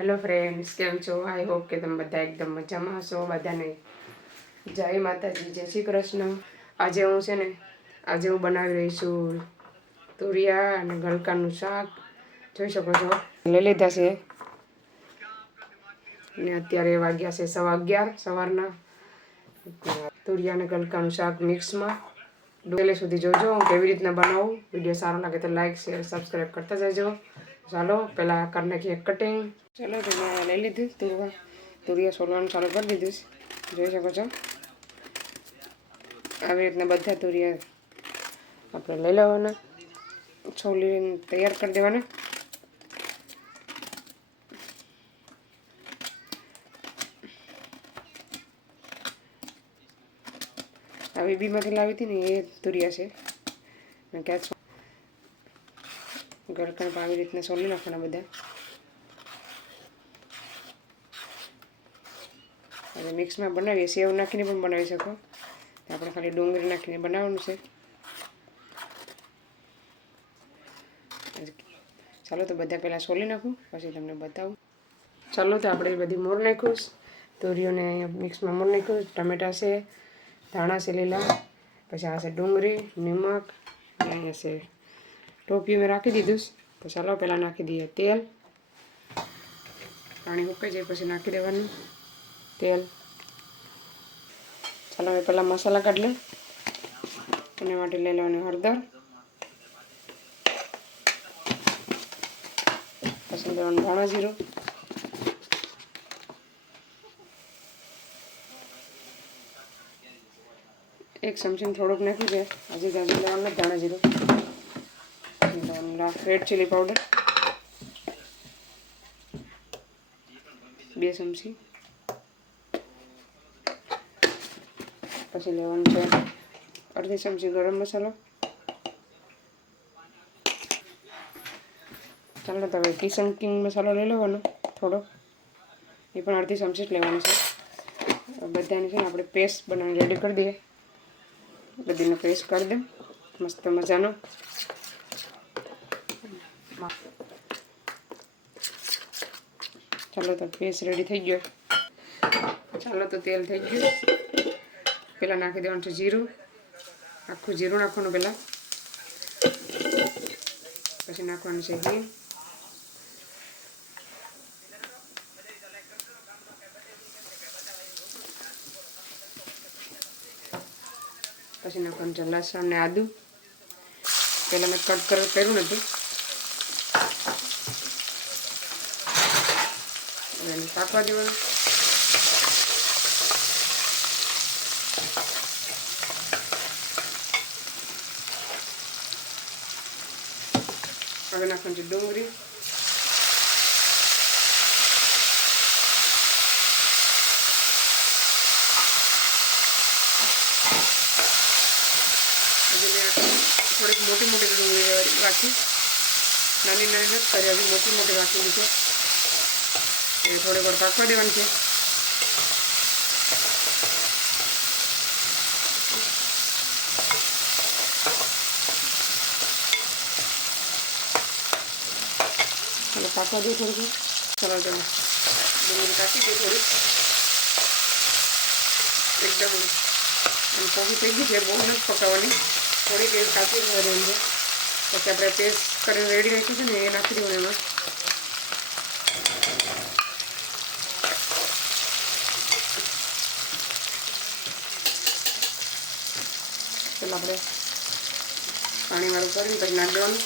Hello friends કેમ છો? I hope કે તમે બધા એકદમ મજામાં હશો. બધાને જય માતાજી, જય શ્રી કૃષ્ણ. આજે હું છે ને, આજે હું બનાવી રહી છું તુરિયા અને ગલકાનું શાક. જોઈ શકો છો? લઈ લીધા છે. ને અત્યારે વાગ્યા છે સવા અગિયાર, સવારના. તુરિયા અને ગલકાનું શાક મિક્સમાં. ડોલે સુધી જોજો. હું કેવી રીતના બનાવું? વીડિયો સારો લાગે તો લાઈક, શેર સબસ્ક્રાઈબ કરતા જજો. ચાલો પહેલાં કરી નાખીએ કટિંગ ચાલો, તો મેં લઈ લીધું, તુરવા. તુરિયા સોલવાનું ચાલુ કરી દીધું છે. જોઈ શકો છો. આવી રીતના બધા તુરિયા આપણે લઈ લેવાના. છોલીને તૈયાર કરી દેવાના. આ બીબીમાંથી લાવી હતી ને એ તુરિયા છે. મેં ક્યાં છો પણ આવી રીતના સોલી નાખવાના બધા અને મિક્સમાં બનાવીએ સેવ નાખીને પણ બનાવી શકો આપણે ખાલી ડુંગળી નાખીને બનાવવાનું છે ચાલો તો બધા પહેલાં સોલી નાખું પછી તમને બતાવું ચાલો તો આપણે બધી મોર નાખ્યું તોરીઓને મિક્સમાં મોર નાખ્યું ટમેટા છે ધાણા છે લીલા પછી આ છે ડુંગળી નિમક અને અહીંયા છે ટોપી મેં રાખી દીધું તો ચાલો પહેલાં નાખી દઈએ તેલ પાણી ઉકાઈ જાય પછી નાખી દેવાનું તેલ ચાલો હવે પહેલાં મસાલા કાઢી લે એના માટે લઈ લેવાની હળદર પછી લેવાનું ધાણા જીરું એક ચમચીને થોડુંક નાખી છે હજી લેવાનું ધાણા જીરું રેડ ચીલી પાવડર બે ચમચી. પછી લેવાનું છે અડધી ચમચી ગરમ મસાલો. ચાલો હવે કિચન કિંગ મસાલો લઈ લેવાનો થોડો. એ પણ અડધી ચમચી જ લેવાનો છે. બધાની છે ને આપણે પેસ્ટ બનાવીને રેડી કરી દઈએ. બધીનો પેસ્ટ કરી દે. મસ્ત મજાનો. ચાલો તો ફેસ રેડી થઈ ગયો. ચાલો તો તેલ થઈ ગયું. પહેલાં નાખી દેવાનું છે જીરું. આખું જીરું નાખવાનું પહેલાં પછી નાખવાનું છે ઘી પછી નાખવાનું છે લસણ ને આદું. પહેલાં મેં કટ કર, કર્યું નથી. એને પાકવા દેવાનું. હવે નાખવાનું છે ડુંગળી. થોડીક મોટી મોટી ડુંગળી રાખી. નાની નાની નથી કરી મોટી મોટી રાખી દીધી. એ થોડી વાર પાકવા દેવાની છે. પાકવા દઉં થોડું સરળ ચાલો ડુંગળી કાપી દે થોડી. એકદમ પોકી થઈ ગઈ છે, બહુ નથી પકાવવાની થોડીક થવા દેવાની છે પછી આપણે પેસ્ટ કરીને રેડી રાખ્યું છે ને, એ નાખી દેવાનું. એમાં ચાલો આપણે પાણીવાળું કરીને પછી નાખી દેવાનું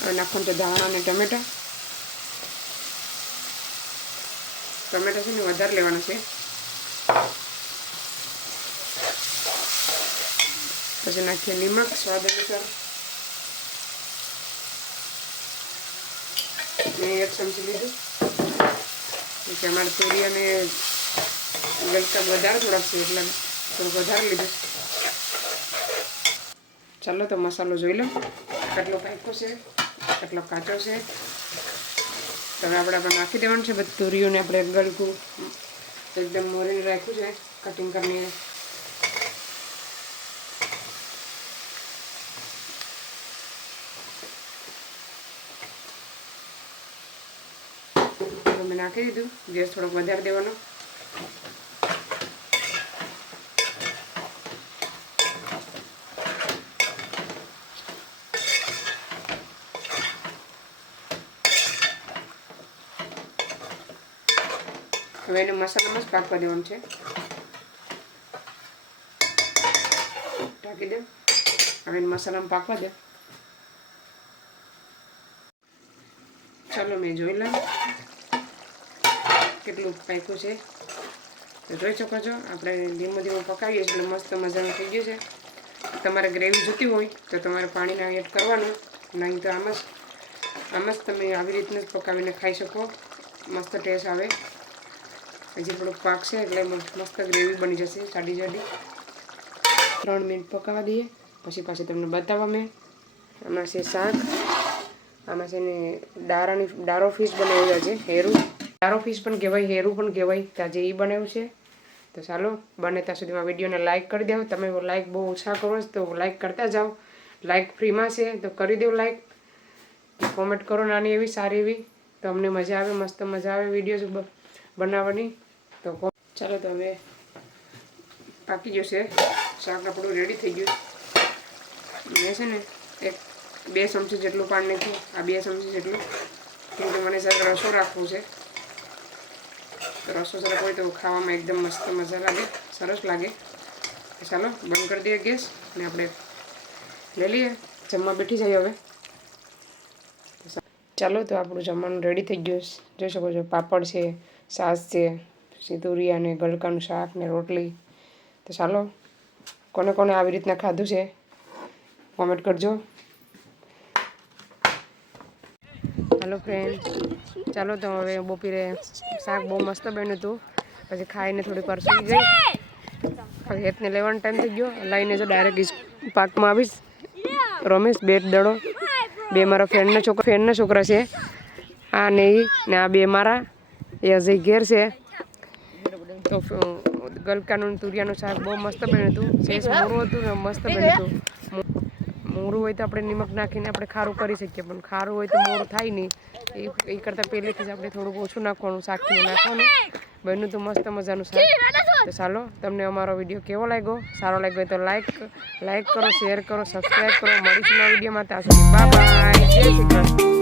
હવે નાખવાનું છે ધાણા અને ટમેટા. ટમેટા છે ને વધારે લેવાના છે. પછી નાખીએ નિમક, સ્વાદ અનુસાર. મેં એક ચમચી લીધું. પછી અમારે તોરી અને વેલકમ વધારે થોડાક છે, એટલે થોડુંક વધારે લીધું. ચાલો તો મસાલો જોઈ લો. કેટલો પાક્યો છે, કેટલો કાચો છે. હવે આપણે આપણે નાખી દેવાનું છે બધી તોરીઓને આપણે ગળકું. એકદમ મોરીને રાખ્યું છે કટિંગ કરીને. નાખી દીધું. ગેસ થોડોક વધારે દેવાનો. હવે એને મસાલામાં જ પાકવા દેવાનું છે. ઢાંકી દે. હવે એને મસાલામાં પાકવા દે. ચાલો મેં જોઈ લઉં. કેટલું પાક્યું છે? તો જોઈ શકો છો, આપણે ધીમું ધીમું પકાવીએ છીએ, એટલે મસ્ત મજાનું થઈ ગયું છે. તમારે ગ્રેવી જોતી હોય તો તમારે પાણીના એડ કરવાનું, નહીં તો આમ જ આમ જ તમે આવી રીતનું જ પકાવીને ખાઈ શકો. મસ્ત ટેસ્ટ આવે. હજી થોડુંક પાકશે એટલે મસ્ત ગ્રેવી બની જશે, સાડી જાડી. ત્રણ મિનિટ પકાવવા દઈએ, પછી પાછી તમને બતાવવા મેં. આમાં છે શાક, આમાં છે ને દારાની, દારો ફિશ બનાવ્યા છે, હેરું. દારો ફિશ પણ કહેવાય, હેરું પણ કહેવાય ત્યાં જે એ બનાવ્યું છે. તો ચાલો, બને ત્યાં સુધીમાં વિડીયોને લાઇક કરી દેવો તમે લાઇક બહુ ઓછા કરો તો લાઇક કરતા જાઓ. લાઇક ફ્રીમાં છે, તો કરી દો લાઇક કોમેન્ટ કરો નાની એવી, સારી એવી. તો અમને મજા આવે, મસ્ત મજા આવે વીડિયો બનાવવાની. તો ચાલો, તો હવે પાકી જશે શાક આપણું રેડી થઈ ગયું. મેં છે ને એક બે ચમચી જેટલું પાણી નાખ્યું. આ બે ચમચી જેટલું. કેમ કે મને સર રસો રાખવો છે. રસો સરસ હોય તો ખાવામાં એકદમ મસ્ત મજા લાગે, સરસ લાગે. ચાલો, બંધ કરી દઈએ ગેસ ને આપણે લઈ લઈએ. જમવા બેઠી જઈએ હવે. ચાલો, તો આપણું જમવાનું રેડી થઈ ગયું. જોઈ શકો છો, પાપડ છે, સાસ છે સિતુરી અને ગલકાનું શાક ને રોટલી. તો ચાલો, કોને કોને આવી રીતના ખાધું છે કોમેન્ટ કરજો. હેલો ફ્રેન્ડ ચાલો તો હવે બપોરે શાક બહુ મસ્ત બન્યું હતું. પછી ખાઈને થોડીક વાર સુઈ ગઈ. પછી લેવાનો ટાઈમ થઈ ગયો. લઈને જો ડાયરેક્ટ પાર્કમાં આવીશ. રમેશ બે દડો. બે મારા ફ્રેન્ડના છોકરા ફ્રેન્ડના છોકરા છે. આ ને એ ને આ બે મારા. એ અજય ઘેર છે. તો ગલકાનું તુરિયાનું શાક બહુ મસ્ત બન્યું હતું. શેષ મોરું હતું ને મસ્ત બન્યું હતું. મોરું હોય તો આપણે નિમક નાખીને આપણે ખારું કરી શકીએ પણ ખારું હોય તો મોરું થાય નહીં. એ એ કરતાં પહેલેથી જ આપણે થોડુંક ઓછું નાખવાનું શાકીને નાખવાનું. બન્યું તો મસ્ત મજાનું શાક. તો ચાલો તમને અમારો વીડિયો કેવો લાગ્યો? સારો લાગ્યો હોય તો લાઈક લાઈક કરો શેર કરો સબસ્ક્રાઈબ કરો. મળીશું નવા વિડીયોમાં ત્યાં સુધી. બાય જય શ્રી કૃષ્ણ.